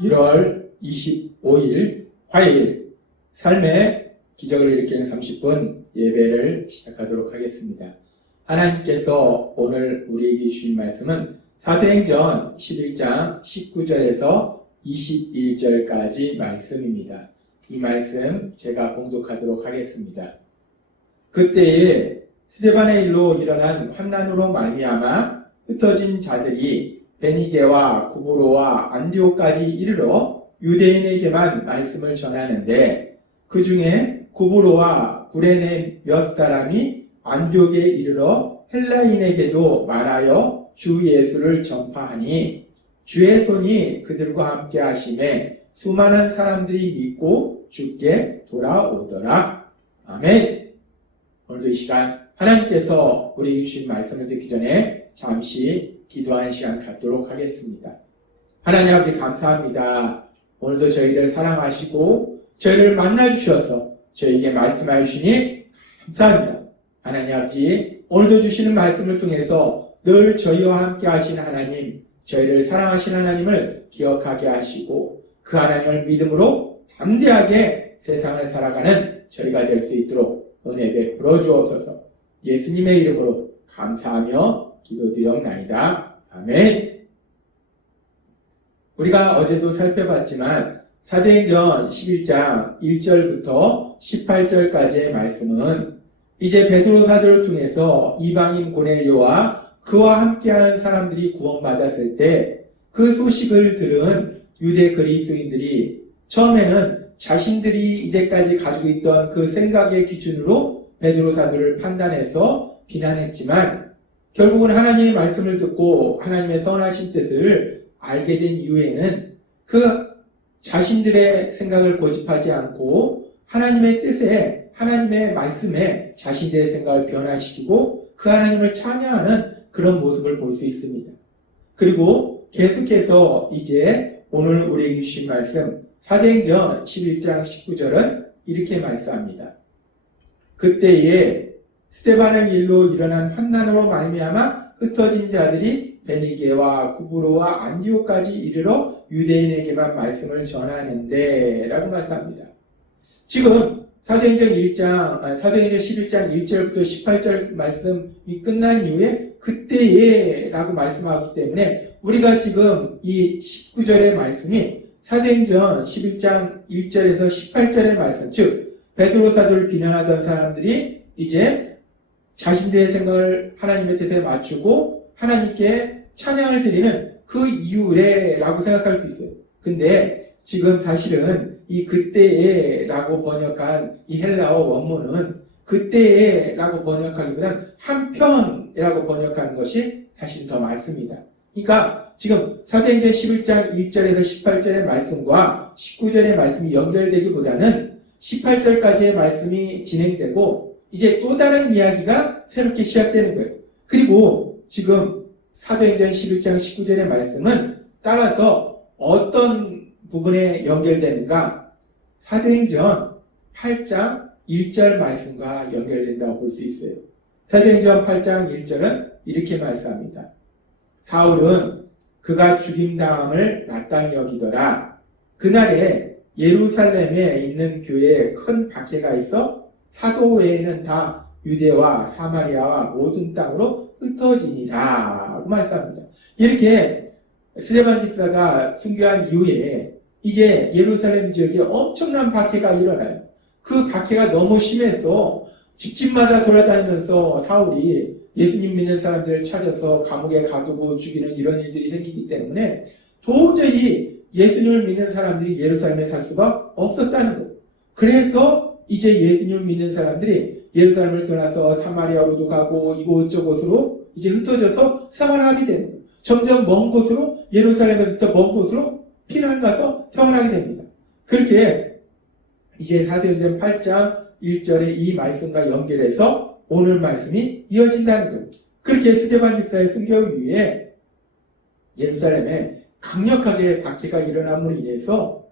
1월 25일 화요일 삶의 기적을 일으키는 30분 예배를 시작하도록 하겠습니다. 하나님께서 오늘 우리에게 주신 말씀은 사도행전 11장 19절에서 21절까지 말씀입니다. 이 말씀 제가 봉독하도록 하겠습니다. 그때에 스데반의 일로 일어난 환난으로 말미암아 흩어진 자들이 베니게와 구브로와 안디옥까지 이르러 유대인에게만 말씀을 전하는데 그 중에 구브로와 구레네 몇 사람이 안디옥에 이르러 헬라인에게도 말하여 주 예수를 전파하니 주의 손이 그들과 함께 하심에 수많은 사람들이 믿고 주께 돌아오더라. 아멘. 오늘도 이 시간 하나님께서 우리에게 주신 말씀을 듣기 전에 잠시 기도하는 시간 갖도록 하겠습니다. 하나님 아버지 감사합니다. 오늘도 저희들 사랑하시고 저희를 만나주셔서 저희에게 말씀하여 주시니 감사합니다. 하나님 아버지 오늘도 주시는 말씀을 통해서 늘 저희와 함께 하신 하나님, 저희를 사랑하신 하나님을 기억하게 하시고 그 하나님을 믿음으로 담대하게 세상을 살아가는 저희가 될 수 있도록 은혜 베풀어 주옵소서. 예수님의 이름으로 감사하며 기도드리옵나이다. 아멘. 우리가 어제도 살펴봤지만 사도행전 11장 1절부터 18절까지의 말씀은 이제 베드로 사도를 통해서 이방인 고넬료와 그와 함께하는 사람들이 구원받았을 때 그 소식을 들은 유대 그리스도인들이 처음에는 자신들이 이제까지 가지고 있던 그 생각의 기준으로 베드로 사도를 판단해서 비난했지만 결국은 하나님의 말씀을 듣고 하나님의 선하신 뜻을 알게 된 이후에는 그 자신들의 생각을 고집하지 않고 하나님의 뜻에, 하나님의 말씀에 자신들의 생각을 변화시키고 그 하나님을 찬양하는 그런 모습을 볼 수 있습니다. 그리고 계속해서 이제 오늘 우리에게 주신 말씀 사도행전 11장 19절은 이렇게 말씀합니다. 그때에 스데반의 일로 일어난 환난으로 말미암아 흩어진 자들이 베니게와 구브로와 안디옥까지 이르러 유대인에게만 말씀을 전하는데 라고 말씀합니다. 지금 사도행전 11장 1절부터 18절 말씀이 끝난 이후에 그때에 라고 말씀하기 때문에 우리가 지금 이 19절의 말씀이 사도행전 11장 1절에서 18절의 말씀, 즉 베드로 사도를 비난하던 사람들이 이제 자신들의 생각을 하나님의 뜻에 맞추고 하나님께 찬양을 드리는 그 이후에라고 생각할 수 있어요. 근데 지금 사실은 이 그때에라고 번역한 이 헬라어 원문은 그때에라고 번역하기보다는 한편이라고 번역하는 것이 사실 더 맞습니다. 그러니까 지금 사도행전 11장 1절에서 18절의 말씀과 19절의 말씀이 연결되기보다는 18절까지의 말씀이 진행되고 이제 또 다른 이야기가 새롭게 시작되는 거예요. 그리고 지금 사도행전 11장 19절의 말씀은 따라서 어떤 부분에 연결되는가? 사도행전 8장 1절 말씀과 연결된다고 볼 수 있어요. 사도행전 8장 1절은 이렇게 말씀합니다. 사울은 그가 죽임당함을 마땅히 여기더라. 그날에 예루살렘에 있는 교회에 큰 박해가 있어 사도 외에는 다 유대와 사마리아와 모든 땅으로 흩어지니라 라고 말씀합니다. 이렇게 스데반 집사가 순교한 이후에 이제 예루살렘 지역에 엄청난 박해가 일어나요. 그 박해가 너무 심해서 집집마다 돌아다니면서 사울이 예수님 믿는 사람들을 찾아서 감옥에 가두고 죽이는 이런 일들이 생기기 때문에 도저히 예수님을 믿는 사람들이 예루살렘에 살 수가 없었다는 거예요. 그래서 이제 예수님을 믿는 사람들이 예루살렘을 떠나서 사마리아로도 가고 이곳저곳으로 이제 흩어져서 생활하게 되는 거예요. 점점 먼 곳으로 예루살렘에서부터 먼 곳으로 피난 가서 생활하게 됩니다. 그렇게 이제 사도행전 8장 1절의 이 말씀과 연결해서 오늘 말씀이 이어진다는 거예요. 그렇게 스데반 집사의 순교 이후에 예루살렘에 강력하게 박해가 일어남으로 인해서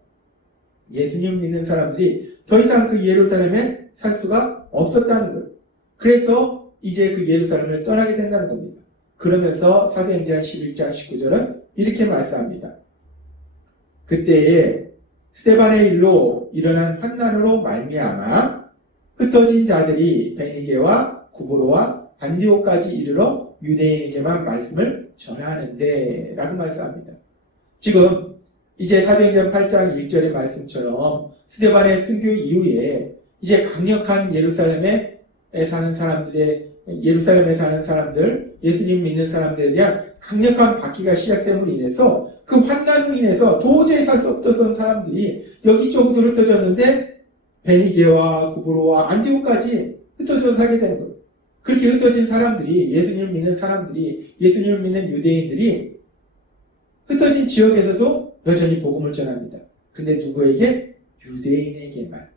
예수님 믿는 사람들이 더 이상 그 예루살렘에 살 수가 없었다는 거예요. 그래서 이제 그 예루살렘을 떠나게 된다는 겁니다. 그러면서 사도행전 11장 19절은 이렇게 말씀합니다. 그때에 스데반의 일로 일어난 환난으로 말미암아 흩어진 자들이 베니게와 구브로와 안디옥까지 이르러 유대인에게만 말씀을 전하는데 라고 말씀합니다. 지금 이제 사도행전 8장 1절의 말씀처럼 스데반의 순교 이후에 이제 강력한 예루살렘에 사는 사람들, 예수님 믿는 사람들에 대한 강력한 박해가 시작됨으로 인해서 그 환난으로 인해서 도저히 살 수 없었던 사람들이 여기저기서 흩어졌는데 베니게와 구브로와 안디옥까지 흩어져 살게 되는 거예요. 그렇게 흩어진 사람들이 예수님을 믿는 사람들이 예수님을 믿는 유대인들이 흩어진 지역에서도 여전히 복음을 전합니다. 근데 누구에게? 유대인에게만.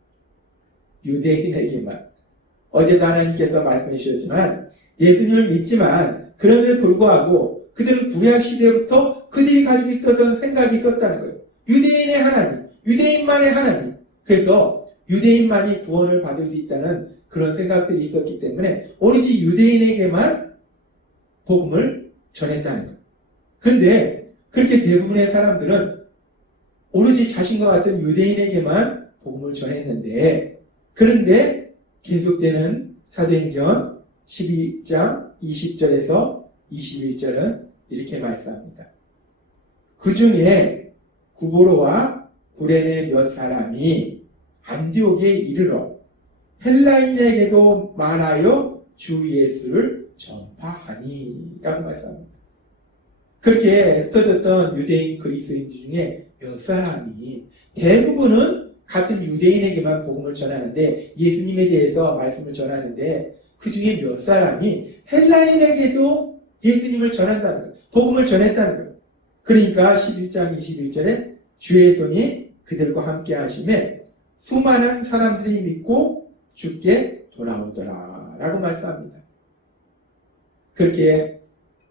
어제도 하나님께서 말씀해 주셨지만 예수님을 믿지만 그럼에도 불구하고 그들은 구약 시대부터 그들이 가지고 있었던 생각이 있었다는 거예요. 유대인의 하나님, 유대인만의 하나님. 그래서 유대인만이 구원을 받을 수 있다는 그런 생각들이 있었기 때문에 오로지 유대인에게만 복음을 전했다는 거예요. 그런데 그렇게 대부분의 사람들은 오로지 자신과 같은 유대인에게만 복음을 전했는데 그런데 계속되는 사도행전 12장 20절에서 21절은 이렇게 말씀합니다. 그 중에 구브로와 구레네 몇 사람이 안디옥에 이르러 헬라인에게도 말하여 주 예수를 전파하니 라고 말씀합니다. 그렇게 흩어졌던 유대인 그리스도인 중에 몇 사람이 대부분은 같은 유대인에게만 복음을 전하는데 예수님에 대해서 말씀을 전하는데 그 중에 몇 사람이 헬라인에게도 예수님을 전한다는 거예요. 복음을 전했다는 거예요. 그러니까 11장 21절에 주의 손이 그들과 함께 하심에 수많은 사람들이 믿고 주께 돌아오더라 라고 말씀합니다. 그렇게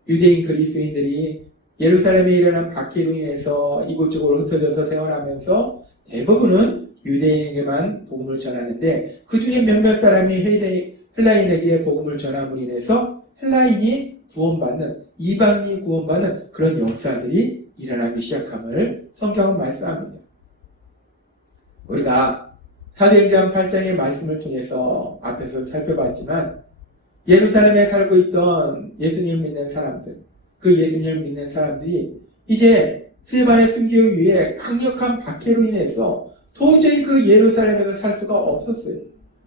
유대인 그리스도인들이 예루살렘에 일어난 박해로 인해서 이곳저곳 흩어져서 생활하면서 대부분은 유대인에게만 복음을 전하는데 그 중에 몇몇 사람이 헬라인에게 복음을 전함으로 인해서 헬라인이 구원받는, 이방인이 구원받는 그런 역사들이 일어나기 시작함을 성경은 말씀합니다. 우리가 사도행전 8장의 말씀을 통해서 앞에서 살펴봤지만 예루살렘에 살고 있던 예수님을 믿는 사람들, 그 예수님을 믿는 사람들이 이제 스데반의 순교 이후에 강력한 박해로 인해서 도저히 그 예루살렘에서 살 수가 없었어요.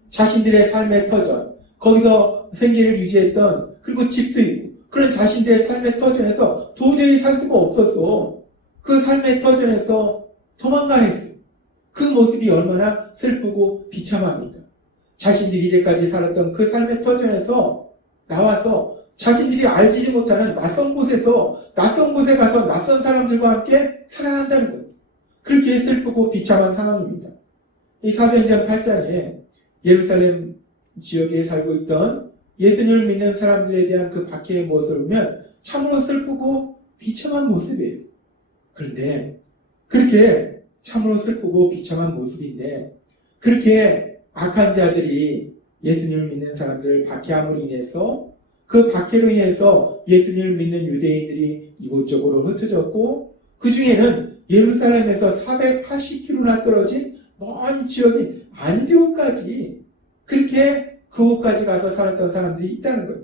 자신들의 삶의 터전, 거기서 생계를 유지했던 그리고 집도 있고 그런 자신들의 삶의 터전에서 도저히 살 수가 없었어. 그 삶의 터전에서 도망가야 했어요. 그 모습이 얼마나 슬프고 비참합니까? 자신들이 이제까지 살았던 그 삶의 터전에서 나와서 자신들이 알지 못하는 낯선 곳에 가서 낯선 사람들과 함께 살아야 한다는 거예요. 그렇게 슬프고 비참한 상황입니다. 이 사도행전 8장에 예루살렘 지역에 살고 있던 예수님을 믿는 사람들에 대한 그 박해의 모습을 보면 참으로 슬프고 비참한 모습이에요. 그런데 그렇게 참으로 슬프고 비참한 모습인데 그렇게 악한 자들이 예수님을 믿는 사람들을 박해함으로 인해서 그 박해로 인해서 예수님을 믿는 유대인들이 이곳저곳으로 흩어졌고 그 중에는 예루살렘에서 480km나 떨어진 먼 지역인 안디옥까지 그렇게 그곳까지 가서 살았던 사람들이 있다는 거예요.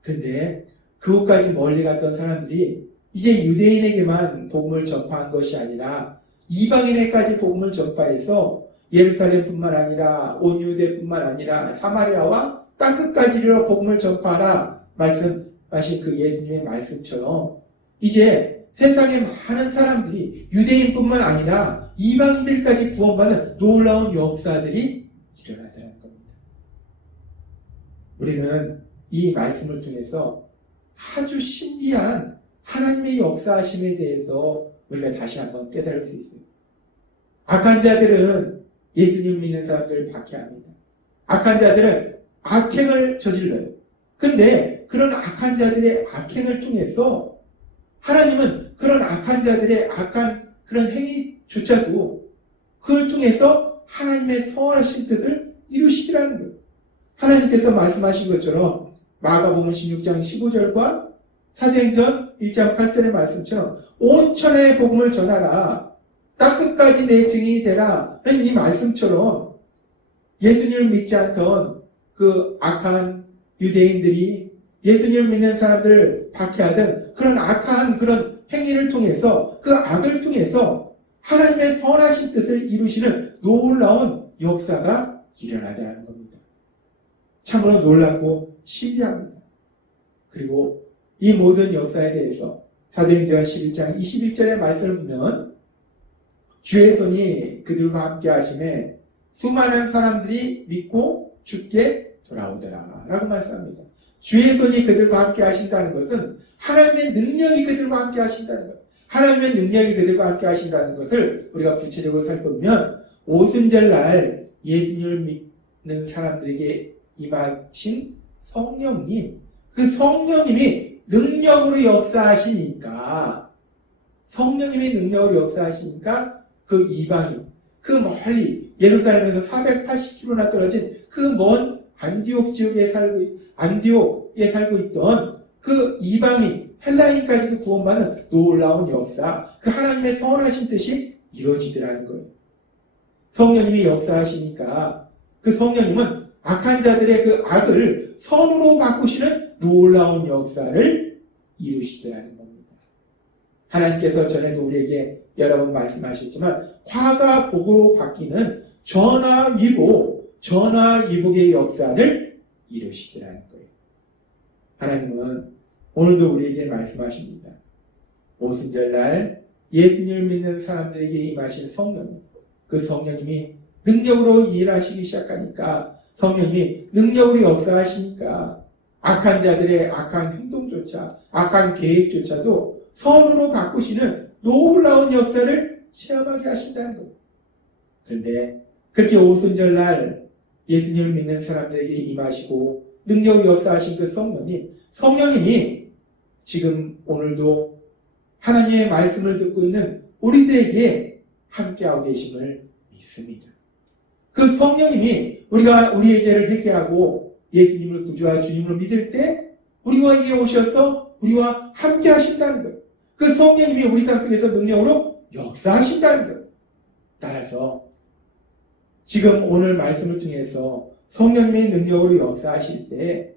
근데 그곳까지 멀리 갔던 사람들이 이제 유대인에게만 복음을 전파한 것이 아니라 이방인에게까지 복음을 전파해서 예루살렘뿐만 아니라 온 유대뿐만 아니라 사마리아와 땅끝까지 이르러 복음을 전파하라 말씀하신 그 예수님의 말씀처럼 이제 세상의 많은 사람들이 유대인뿐만 아니라 이방인들까지 구원받는 놀라운 역사들이 일어나더라는 겁니다. 우리는 이 말씀을 통해서 아주 신비한 하나님의 역사하심에 대해서 우리가 다시 한번 깨달을 수 있어요. 악한 자들은 예수님 믿는 사람들을 박해합니다. 악한 자들은 악행을 저질러요. 근데 그런 악한 자들의 악행을 통해서 하나님은 그런 악한 자들의 악한 그런 행위조차도 그걸 통해서 하나님의 선하신 뜻을 이루시기라는 거예요. 하나님께서 말씀하신 것처럼 마가복음 16장 15절과 사도행전 1장 8절의 말씀처럼 온 천하의 복음을 전하라. 땅끝까지 내 증인이 되라. 이 말씀처럼 예수님을 믿지 않던 그 악한 유대인들이 예수님을 믿는 사람들을 박해하던 그런 악한 그런 행위를 통해서 그 악을 통해서 하나님의 선하신 뜻을 이루시는 놀라운 역사가 일어나자는 겁니다. 참으로 놀랍고 신비합니다. 그리고 이 모든 역사에 대해서 사도행전 11장 21절의 말씀을 보면 주의 손이 그들과 함께 하심에 수많은 사람들이 믿고 주께 돌아오더라 라고 말씀합니다. 주의 손이 그들과 함께 하신다는 것은 하나님의 능력이 그들과 함께 하신다는 것, 하나님의 능력이 그들과 함께 하신다는 것을 우리가 구체적으로 살펴보면 오순절날 예수님을 믿는 사람들에게 임하신 성령님, 그 성령님이 능력으로 역사하시니까 성령님이 능력으로 역사하시니까 그 이방인, 그 멀리 예루살렘에서 480km나 떨어진 그 먼 안디옥에 살고 있던 그 이방인, 헬라인까지도 구원받는 놀라운 역사, 그 하나님의 선하신 뜻이 이루어지더라는 거예요. 성령님이 역사하시니까 그 성령님은 악한 자들의 그 악을 선으로 바꾸시는 놀라운 역사를 이루시더라는 겁니다. 하나님께서 전에도 우리에게 여러 번 말씀하셨지만 화가 복으로 바뀌는 전화위복의 역사를 이루시더라는 거예요. 하나님은 오늘도 우리에게 말씀하십니다. 오순절날 예수님을 믿는 사람들에게 임하신 성령님, 그 성령님이 능력으로 일하시기 시작하니까 성령님이 능력으로 역사하시니까 악한 자들의 악한 행동조차, 악한 계획조차도 선으로 바꾸시는 놀라운 역사를 체험하게 하신다는 겁니다. 그런데 그렇게 오순절날 예수님을 믿는 사람들에게 임하시고 능력으로 역사하신 그 성령님이 지금 오늘도 하나님의 말씀을 듣고 있는 우리들에게 함께하고 계심을 믿습니다. 그 성령님이 우리의 죄를 회개하고 예수님을 구주와 주님으로 믿을 때 우리에게 오셔서 우리와 함께 하신다는 것. 그 성령님이 우리 삶 속에서 능력으로 역사하신다는 것. 따라서 지금 오늘 말씀을 통해서 성령님의 능력으로 역사하실 때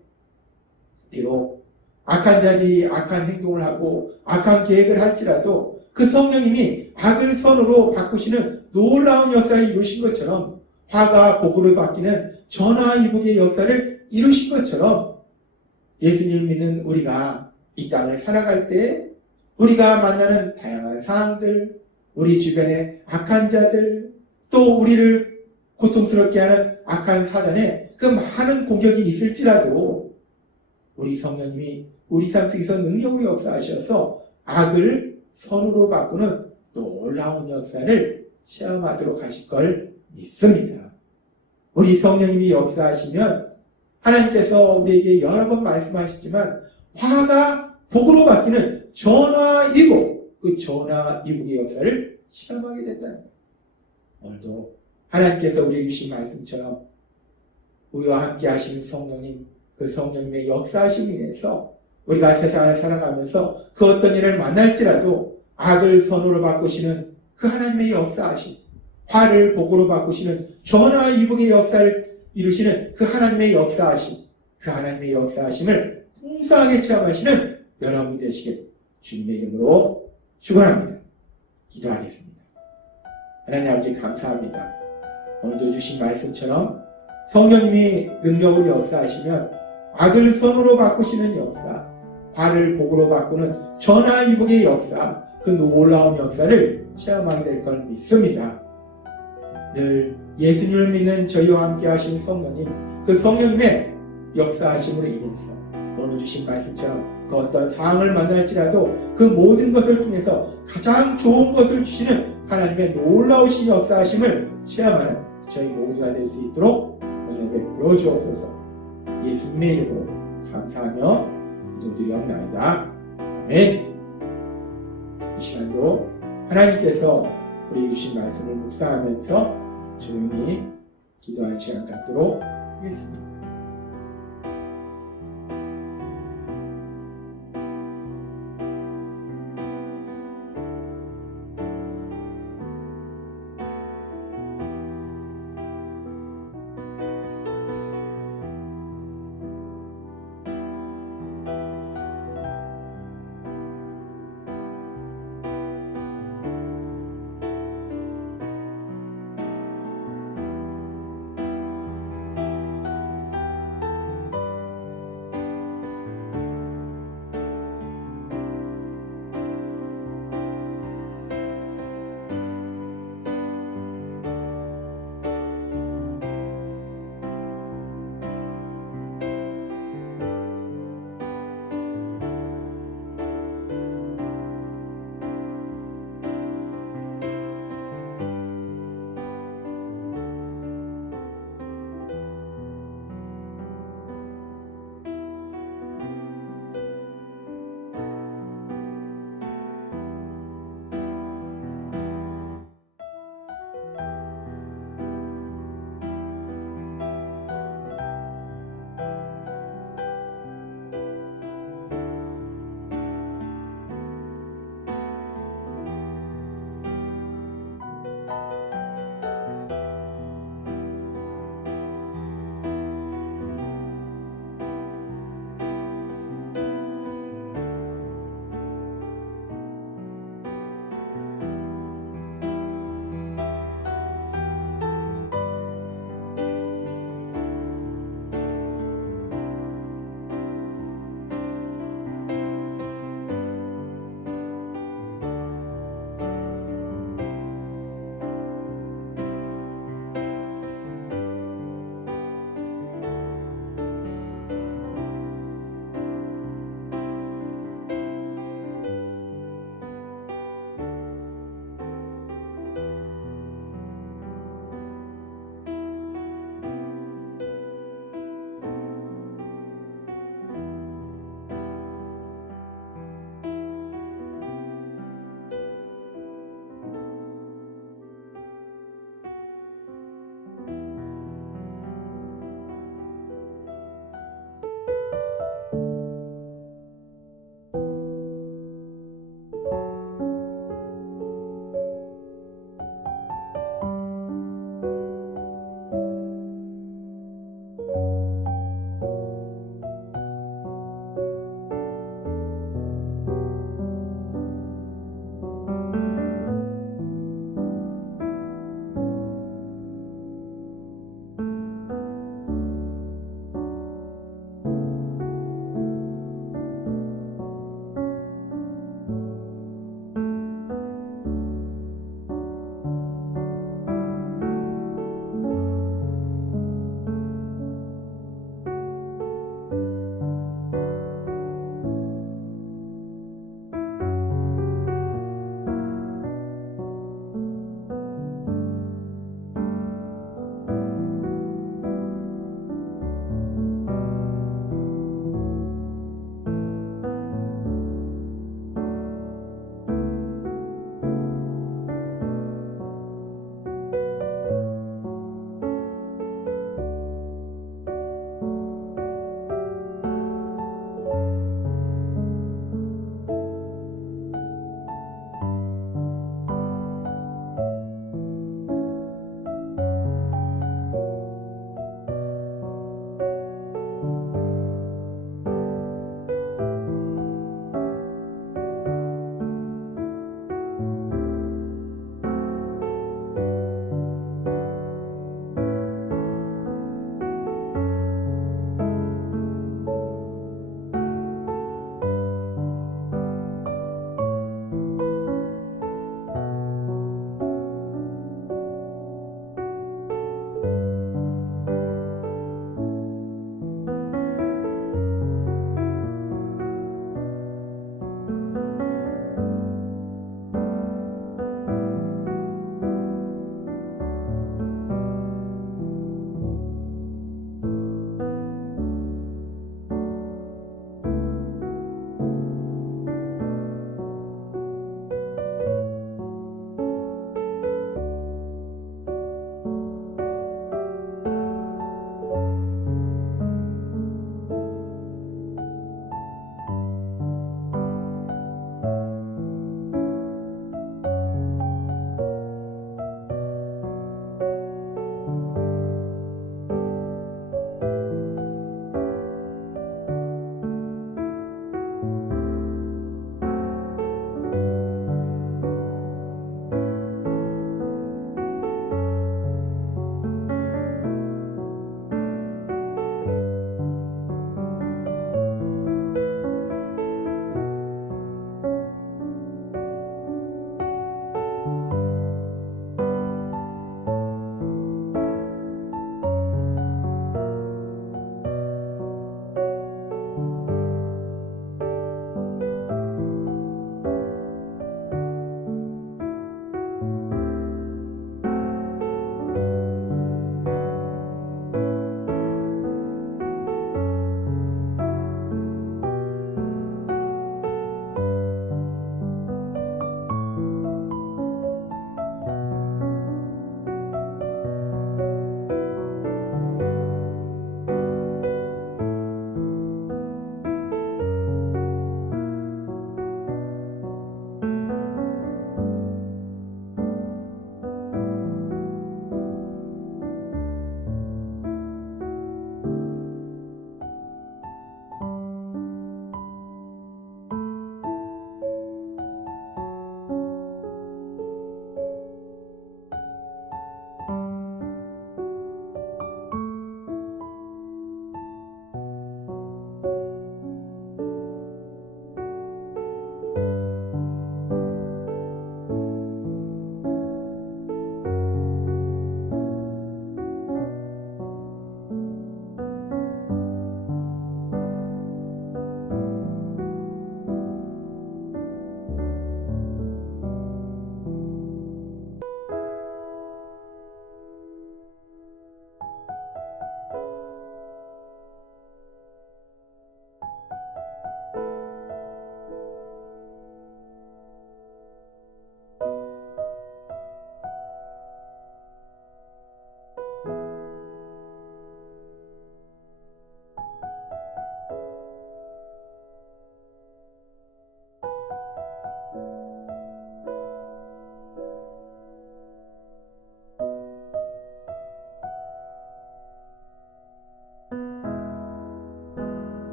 비록 악한 자들이 악한 행동을 하고 악한 계획을 할지라도 그 성령님이 악을 선으로 바꾸시는 놀라운 역사를 이루신 것처럼 화가 복으로 바뀌는 전화위복의 역사를 이루신 것처럼 예수님을 믿는 우리가 이 땅을 살아갈 때 우리가 만나는 다양한 상황들, 우리 주변의 악한 자들, 또 우리를 고통스럽게 하는 악한 사단의 그 많은 공격이 있을지라도 우리 성령님이 우리 삶 속에서 능력으로 역사하셔서 악을 선으로 바꾸는 놀라운 역사를 체험하도록 하실 걸 믿습니다. 우리 성령님이 역사하시면 하나님께서 우리에게 여러 번 말씀하시지만 화가 복으로 바뀌는 전화위복, 그 전화위복의 역사를 체험하게 됐다는 거예요. 오늘도 하나님께서 우리에게 주신 말씀처럼 우리와 함께 하시는 성령님, 그 성령님의 역사하심을 인해서 우리가 세상을 살아가면서 그 어떤 일을 만날지라도 악을 선으로 바꾸시는 그 하나님의 역사하심, 화를 복으로 바꾸시는 전화위복의 역사를 이루시는 그 하나님의 역사하심, 그 하나님의 역사하심을 풍성하게 체험하시는 여러분 되시길 주님의 이름으로 축원합니다. 기도하겠습니다. 하나님 아버지 감사합니다. 오늘도 주신 말씀처럼 성령님이 능력으로 역사하시면 악을 선으로 바꾸시는 역사, 화를 복으로 바꾸는 전화위복의 역사, 그 놀라운 역사를 체험하게 될 걸 믿습니다. 늘 예수님을 믿는 저희와 함께 하신 성령님, 그 성령님의 역사하심으로 인해서 오늘 주신 말씀처럼 그 어떤 상황을 만날지라도 그 모든 것을 통해서 가장 좋은 것을 주시는 하나님의 놀라우신 역사하심을 체험하는 저희 모두가 될 수 있도록 은혜 베풀어 주옵소서. 예수님의 이름으로 감사하며 기도드리옵나이다. 아멘. 이 시간도 하나님께서 우리 주신 말씀을 묵상하면서 조용히 기도하는 시간 갖도록 하겠습니다.